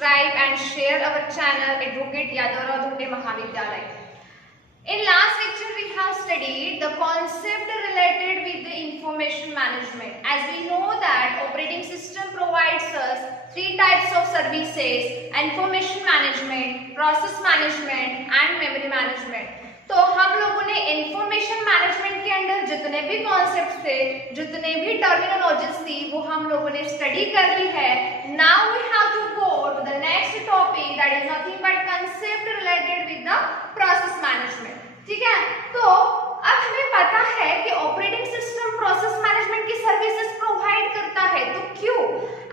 subscribe and share our channel Advocate Yadavarav Dhunde Mahavidyalaya. In last lecture we have studied the concept related with the information management. As we know that operating system provides us three types of services: information management, process management and memory management. तो हम लोगों ने information management के अंदर जितने भी concepts थे, जितने भी टर्मिनोलॉजीज थी, वो हम लोगों ने स्टडी कर ली है. Now we have to go to the next topic that is nothing but concept related with the process management. ठीक है, तो अब हमें पता है कि ऑपरेटिंग सिस्टम प्रोसेस मैनेजमेंट की सर्विसेज प्रोवाइड करता है. तो क्यों?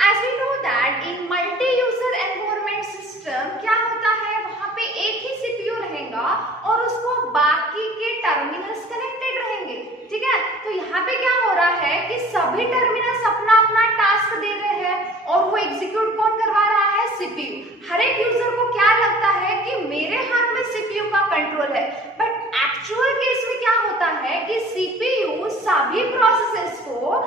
As we know that in multi user environment system क्या होता है, वहां पे एक ही सीपीयू रहेगा और उसको बाकी के टर्मिनल्स कनेक्टेड रहेंगे. ठीक है, तो यहाँ पे क्या हो रहा है कि सभी टर्मिनल्स अपना अपना टास्क दे रहे हैं और वो एग्जीक्यूट कौन करवा रहा है? सीपीयू. हर एक यूजर को क्या लगता है कि मेरे हाथ में सीपीयू का कंट्रोल है, बट एक्चुअल केस में क्या होता है कि सीपीयू सभी प्रोसेसेस को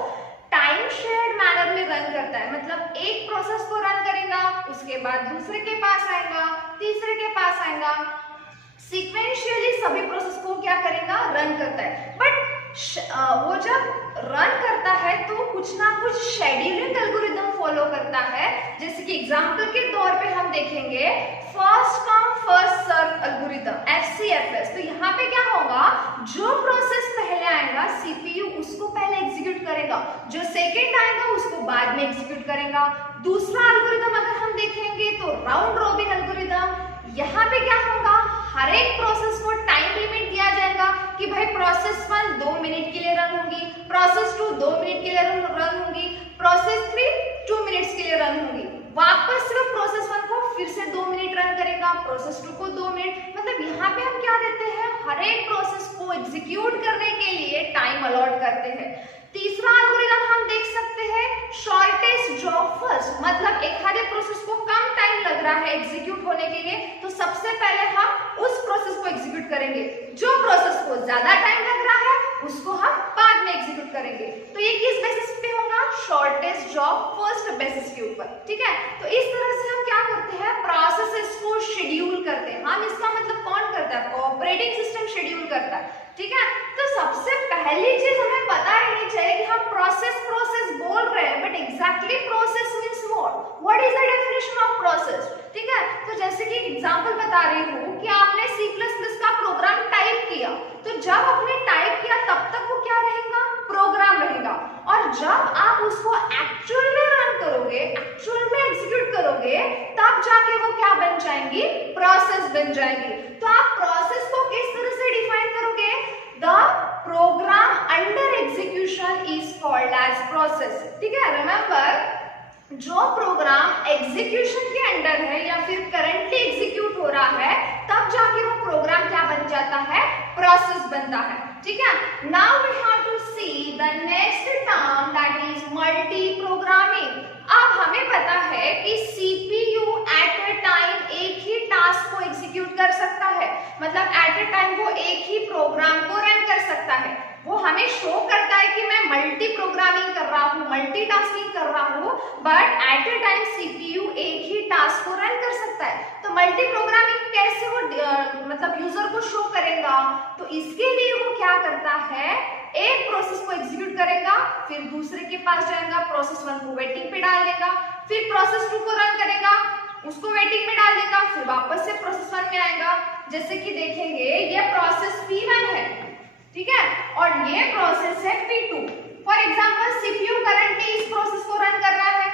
टाइम शेयर्ड मैनर में रन करता है. मतलब एक प्रोसेस को रन करेगा, उसके बाद दूसरे के पास आएगा, तीसरे के पास आएगा, सीक्वेंशियली सभी प्रोसेस को क्या करेगा? रन करता है. बट वो जब रन करता है तो कुछ ना कुछ शेड्यूलिंग एल्गोरिथम फॉलो करता है. जैसे कि एग्जांपल के तौर पे हम देखेंगे first come first serve algorithm, FCFS. तो यहाँ पे क्या होगा, जो प्रोसेस पहले आएगा सीपीयू उसको पहले एग्जीक्यूट करेगा, जो सेकंड आएगा उसको बाद में एग्जीक्यूट करेगा. दूसरा एल्गोरिथम अगर हम देखेंगे तो राउंड रॉबिन एल्गोरिथम. यहाँ पे क्या होगा, हर एक प्रोसेस को टाइम लिमिट दिया जाएगा कि भाई प्रोसेस 1 2 मिनट के लिए रन होगी, प्रोसेस 2 2 मिनट के लिए रन होगी, प्रोसेस 3 2 मिनट्स के लिए रन होगी. वापस से प्रोसेस 1 को फिर से 2 मिनट रन करेगा, प्रोसेस 2 को 2 मिनट. मतलब यहाँ पे हम क्या देते हैं, हर एक प्रोसेस को एग्जीक्यूट करने के लिए टाइम अलॉट करते हैं. तीसरा एल्गोरिथम हम देख सकते हैं शॉर्टेस्ट जॉब फर्स्ट. मतलब एक आधे प्रोसेस को कम टाइम लग रहा है एग्जीक्यूट होने के लिए, तो सबसे पहले हम उस प्रोसेस को एग्जीक्यूट करेंगे. जो प्रोसेस को ज्यादा टाइम लग रहा है उसको हम बाद में एग्जीक्यूट करेंगे. तो ये किस बेसिस पे होगा? शॉर्टेस्ट जॉब फर्स्ट बेसिस के ऊपर. ठीक है, तो इस तरह से हम क्या करते हैं, प्रोसेसेस को शेड्यूल करते हैं. हम इसका मतलब कौन करता है? ऑपरेटिंग सिस्टम शेड्यूल करता है. ठीक है, तो सबसे पहली चीज हमें पता रहनी चाहिए कि हम प्रोसेस बोल रहे हैं, but exactly process means what is the definition of process. ठीक है, तो जैसे कि एग्जांपल बता रही हूँ कि आपने C++ का प्रोग्राम टाइप किया, तो जब आपने टाइप किया तब तक वो क्या रहेगा? प्रोग्राम रहेगा. और जब आप उसको एक्चुअल में रन करोगे, एक्चुअल में एग्जीक्यूट करोगे, तब जाके वो क्या बन जाएंगी? प्रोसेस बन जाएंगी. तो आप प्रोसेस को किस तरह से डिफाइन करोगे? The program under execution is called as process. ठीक है, रिमेंबर, जो प्रोग्राम एग्जीक्यूशन के अंडर है या फिर करंटली एग्जीक्यूट हो रहा है, तब जाके वो प्रोग्राम क्या बन जाता है? प्रोसेस बनता है. ठीक है, now we have to see the next term that is multi programming. अब हमें पता है कि सीपीयू एट अ टाइम एक ही टास्क को एग्जीक्यूट कर सकता है. मतलब एट अ टाइम वो एक ही प्रोग्राम को रन कर सकता है. वो हमें शो करता है कि मैं मल्टी प्रोग्रामिंग कर रहा हूँ, मल्टीटास्किंग कर रहा हूँ, but at a time CPU एक ही टास्क को रन कर सकता है. तो मल्टी प्रोग्रामिंग कैसे वो मतलब यूजर को शो करेगा? तो इसके लिए वो क्या करता है, एक प्रोसेस को एग्जीक्यूट करेगा, फिर दूसरे के पास जाएगा, प्रोसेस 1 को वेटिंग पे डाल देगा, फिर प्रोसेस 2 को रन करेगा, उसको वेटिंग में डाल देगा, फिर वापस से प्रोसेस 1 में आएगा. जैसे कि देखेंगे ये प्रोसेस P1 है, ठीक है, और ये प्रोसेस है P2. For example CPU currently इस प्रोसेस को रन कर रहा है.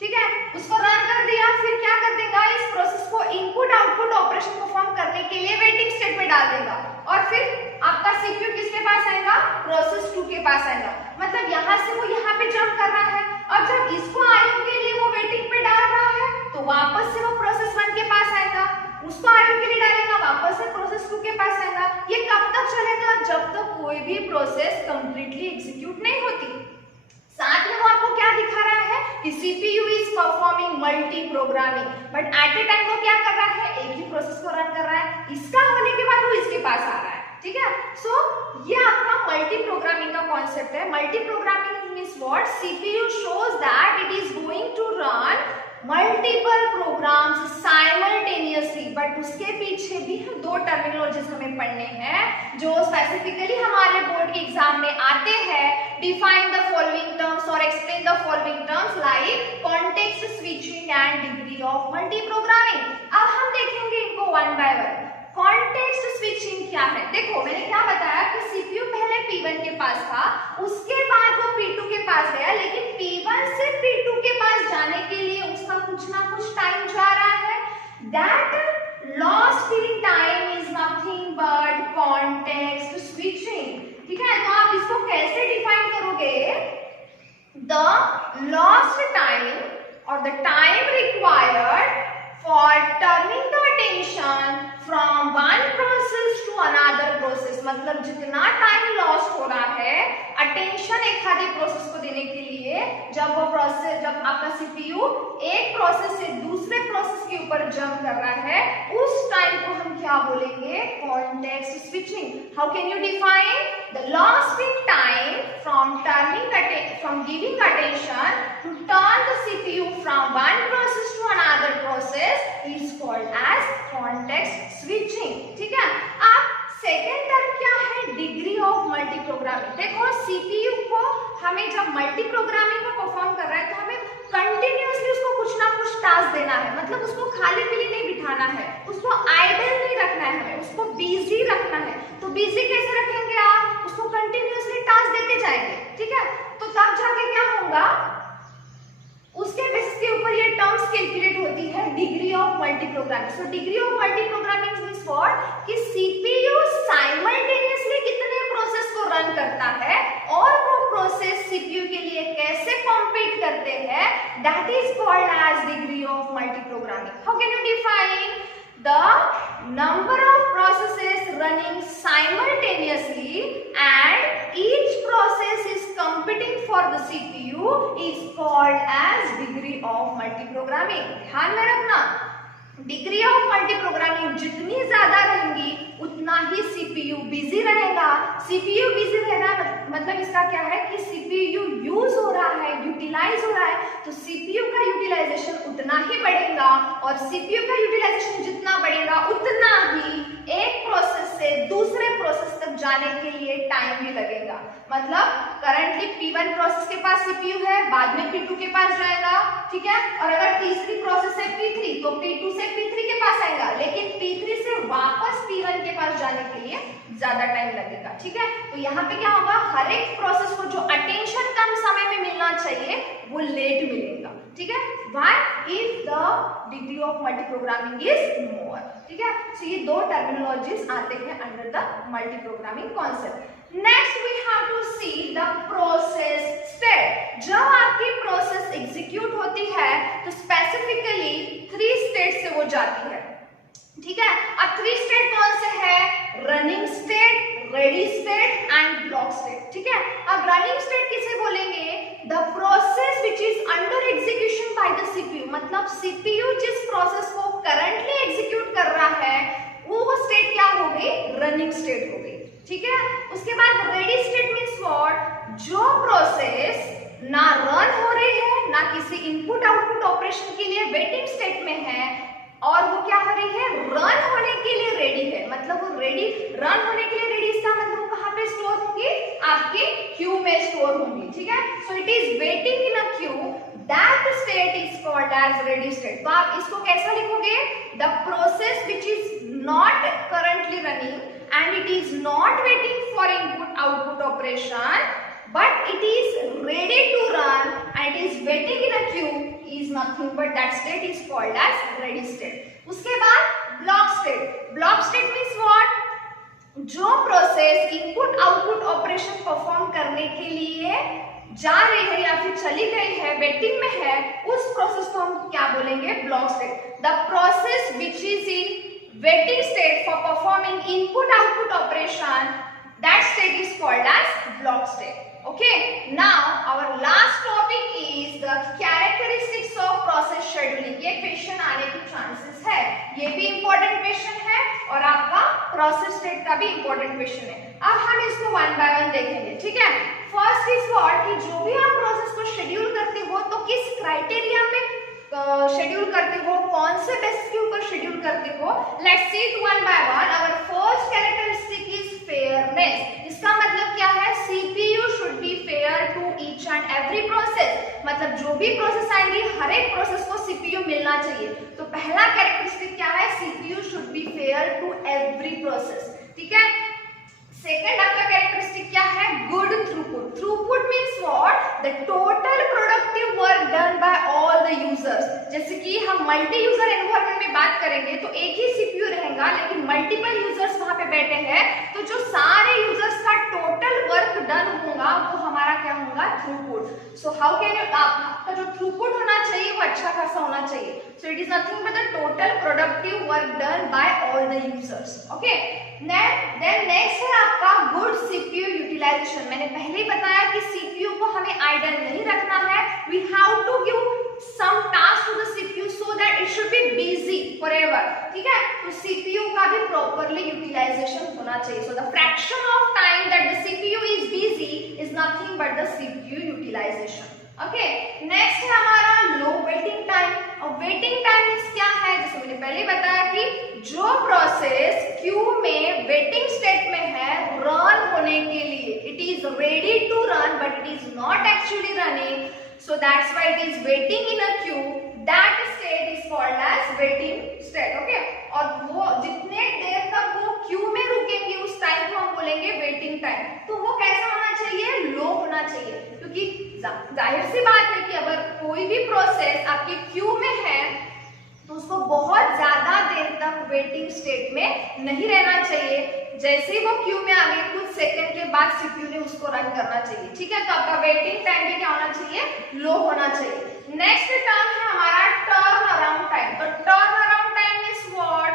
ठीक है, उसको रन कर दिया, फिर क्या कर देगा, इस प्रोसेस को इनपुट आउटपुट ऑपरेशन परफॉर्म करने के लिए वेटिंग स्टेट में डाल देगा, और फिर आपका सीपीयू किसके पास आएगा? प्रोसेस 2 के पास आएगा. मतलब यहाँ से वो यहाँ पे जंप कर रहा है, और जब इसको आईओ के लिए वो वेटिंग पे डाल रहा है, तो वापस से वो प्रोसेस 1 के पास आएगा, उसको आईओ के लिए डालेगा, वापस से प्रोसेस 2 के पास आएगा. ये कब तक चलेगा? जब तक कोई भी प्रोसेस कंप्लीटली एग्जीक्यूट नहीं होती. साथ में वो आपको क्या दिखा रहा है कि CPU is performing multi programming, but at A time वो क्या कर रहा है? एक ही प्रोसेस को रन कर रहा है. इसका होने के बाद वो इसके पास आ रहा है. ठीक है, सो ये आपका मल्टी प्रोग्रामिंग का कॉन्सेप्ट है. Multi programming means what? CPU shows that it is going to run multiple programs simultaneously, but उसके पीछे भी दो टर्मिनोलॉजीज हमें पढ़ने हैं जो स्पेसिफिकली हमारे बोर्ड के एग्जाम में आते हैं। डिफाइन द फॉलोइंग टर्म्स और explain the following terms like context switching and degree of multi programming. अब हम देखेंगे इनको one by one. Context switching क्या है? देखो मैंने क्या बताया कि सीपीयू पहले P1 के पास था, उसके बाद वो P2 के पास गया, लेकिन P1 से P2 के पास जाने के लिए उसका कुछ ना कुछ टाइम जा रहा है। That lost in time is nothing but context switching। ठीक है, तो आप इसको कैसे डिफाइन करोगे? The lost time or the time required for turning the attention from one process to another process, मतलब जितना टाइम लॉस्ट हो रहा है अटेंशन एक आधे प्रोसेस को देने के लिए, जब आपका सीपीयू एक प्रोसेस से दूसरे प्रोसेस के ऊपर जंप कर रहा है, उस टाइम को हम क्या बोलेंगे? Context switching. How can you define? The lost in time from giving attention to turn the CPU from one process to another process is called as context switching। ठीक है, अब सेकेंड टर्म क्या है? Degree of multi programming. देखो CPU को हमें जब multi programming को परफॉर्म कर रहा है तो हमें कंटिन्यूअसली उसको कुछ ना कुछ टास्क देना है, मतलब उसको खाली पीली नहीं बिठाना है, उसको आइडल नहीं रखना है, हमें उसको बिजी रखना है। तो बिजी कैसे रखेंगे आप? उसको कंटिन्यूअसली टास्क देते जाएंगे। ठीक है, तो तब जाके क्या होगा? उसके बेसिस के ऊपर ये टर्म्स कैलकुलेट होती है degree of multi programming. So degree of multi programming means what? कि सीपीयू साइमल्टेनियसली कितने प्रोसेस को रन करता है और वो प्रोसेस सीपीयू के लिए कैसे कॉम्पीट करते हैं, that is called as degree of multi programming. How can you define? The number of processes running simultaneously and each process is competing for the CPU is called as degree of multiprogramming। ध्यान में रखना, degree of multi programming जितनी ज्यादा रहेंगी उतना ही CPU busy रहेगा। CPU busy रहेगा मतलब इसका क्या है कि सीपीयू यूज हो रहा है, यूटिलाइज हो रहा है, तो सीपीयू का यूटिलाइजेशन उतना ही बढ़ेगा, और सीपीयू का यूटिलाइजेशन जितना बढ़ेगा उतना ही एक प्रोसेस से दूसरे प्रोसेस तक जाने के लिए टाइम भी लगेगा। मतलब करंटली P1 प्रोसेस के पास सीपीयू है, बाद में P2 के पास जाएगा। ठीक है, और अगर तीसरी प्रोसेस है P3 तो P2 से P3 के पास आएगा, लेकिन P3 से वापस P1 के पास जाने के लिए ज्यादा टाइम लगेगा। ठीक है, तो यहाँ पे क्या होगा? हर एक प्रोसेस को जो अटेंशन कम समय में मिलना चाहिए वो लेट मिलेगा। ठीक है, why? If the degree of multi programming is more. ठीक है, सो ये दो टर्मिनोलॉजीज आते हैं under the multi programming concept. Next we have to see the process state. जब आपकी प्रोसेस एग्जीक्यूट होती है तो स्पेसिफिकली 3 स्टेट से वो जाती है। ठीक है, अब 3 स्टेट कौन से है? Running state, ready state and block state. ठीक है, अब रनिंग स्टेट किसे बोलेंगे? The process which is under execution by the CPU, मतलब सीपीयू जिस प्रोसेस को करंटली एग्जीक्यूट कर रहा है वो स्टेट क्या हो गई? रनिंग स्टेट हो गई। ठीक है, उसके बाद रेडी स्टेट मींस व्हाट? जो प्रोसेस ना रन हो रही है ना किसी इनपुट आउटपुट ऑपरेशन के लिए वेटिंग स्टेट में है, और वो क्या हो रही है? रन होने के लिए रेडी है। मतलब वो रेडी, रन होने के लिए रेडी, इसका मतलब कहाँ पे स्टोर होंगी? आपके क्यू में स्टोर होंगी। ठीक है, so it is waiting in a queue, that state is called as ready state. तो आप इसको कैसा लिखोगे? The process which is not currently running and it is not waiting for input output operation but it is ready to run and it is waiting in a queue is nothing but that state is called as ready state। उसके बाद block state। block state means what? जो process input output operation perform करने के लिए जा रही है या फिर चली गई है, वेटिंग में है, उस प्रोसेस को हम क्या बोलेंगे? Block state. The process which is in waiting state for performing input output operation, that state is called as block state। okay, now our last topic is the characteristics of process scheduling। ये question आने के chances है, ये भी important question है और आपका process state का भी इंपॉर्टेंट क्वेश्चन है। अब हम इसको वन बाय वन देखेंगे। ठीक है, फर्स्ट इज व्हाट? कि जो भी आप प्रोसेस को शेड्यूल करते हो तो किस क्राइटेरिया पे शेड्यूल करते हो, कौन से बेसिस के ऊपर शेड्यूल करते हो? Let's see it one by one. Our first characteristic is fairness. इसका मतलब क्या है? CPU should be fair to each and every process. मतलब जो भी प्रोसेस आएंगी हर एक प्रोसेस को सीपीयू मिलना चाहिए। तो पहला कैरेक्टरिस्टिक क्या है? CPU should be fair to every process. ठीक है। सेकंड आपका कैरेक्टरिस्टिक क्या है? Good throughput. Throughput means what? The total productive work done by all the users. जैसे कि हम मल्टी यूजर एनवायरनमेंट में बात करेंगे तो एक ही सीपीयू रहेगा, लेकिन मल्टीपल यूजर्स वहां पे बैठे हैं, तो जो सारे यूजर्स का टोटल वर्क डन होगा वो हमारा क्या होगा? Throughput. So how can you, आपका जो थ्रूपुट होना चाहिए वो अच्छा खासा होना चाहिए। So it is nothing but the total productive work done by all the users. Okay. Then next है आपका गुड सीपीयू यूटिलाइजेशन। मैंने पहले ही बताया कि सीपीयू को हमें आइडल नहीं रखना है। We have to give some task to the CPU so that it should be busy forever. ठीक है। तो सीपीयू का भी प्रॉपर्ली यूटिलाइजेशन होना चाहिए। So the fraction of time that the CPU is busy is nothing but the CPU utilization. Okay. Next है हमारा low waiting time. और वेटिंग टाइम मींस क्या है? जैसे मैंने पहले बताया कि जो प्रोसेस क्यू में वेटिंग स्टेट में है रन होने के लिए, it is ready to run but it is not actually running, so that's why it is waiting in a queue. That state is called as waiting state. Okay. और वो जितने देर तक वो क्यू में रुकेंगे उस टाइम को हम बोलेंगे वेटिंग टाइम। तो वो कैसा होना चाहिए? लो होना चाहिए। क्योंकि जाहिर सी बात है कि अगर कोई भी प्रोसेस आपके क्यू में है तो उसको बहुत ज्यादा देर तक वेटिंग स्टेट में नहीं रहना चाहिए। जैसे ही वो क्यू में आ गई कुछ सेकंड के बाद सीपीयू ने उसको रन करना चाहिए। ठीक है। तो आपका वेटिंग टाइम भी क्या होना चाहिए? लो होना चाहिए। नेक्स्ट टर्म है हमारा टर्न अराउंड टाइम। तो turn around time is what?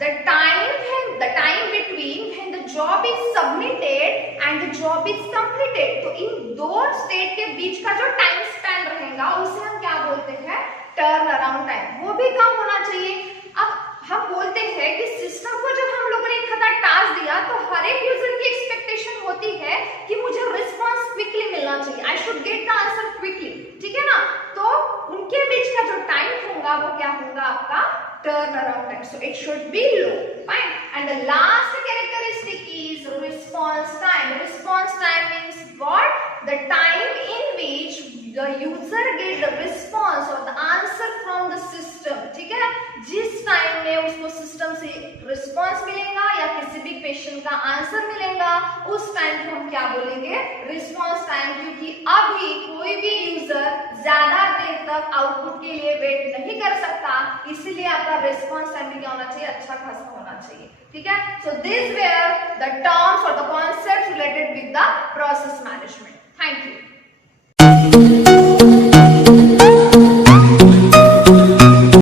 The time between when the job is submitted and the job is completed. तो इन दो स्टेट के बीच का जो टाइम स्पैन रहेगा उसे हम क्या बोलते हैं? Turn around time. वो भी कम होना चाहिए। अब हम बोलते हैं कि सिस्टम को जब हम लोगों ने एक आधा टास्क दिया तो हर एक यूजर की एक्सपेक्टेशन होती है कि मुझे रिस्पांस क्विकली मिलना चाहिए। I should get the answer quickly. ठीक है ना। तो उनके बीच का जो टाइम होगा वो क्या होगा? आपका turn around time. So it should B low. Fine. And the last characteristic is response time. Response time means what? The time in which the user get the response or the answer from the system। ठीक है। जिस time में उसको system से response मिलेगा या किसी भी क्वेश्चन का आंसर मिलेगा उस टाइम को हम क्या बोलेंगे? Response time. क्योंकि अभी कोई भी यूजर ज्यादा देर तक आउटपुट के लिए वेट नहीं कर सकता, इसीलिए आपका रिस्पांस टाइम भी क्या होना चाहिए? अच्छा खासा होना चाहिए। ठीक है। So this where the terms और the concepts related with the process management. Thank you.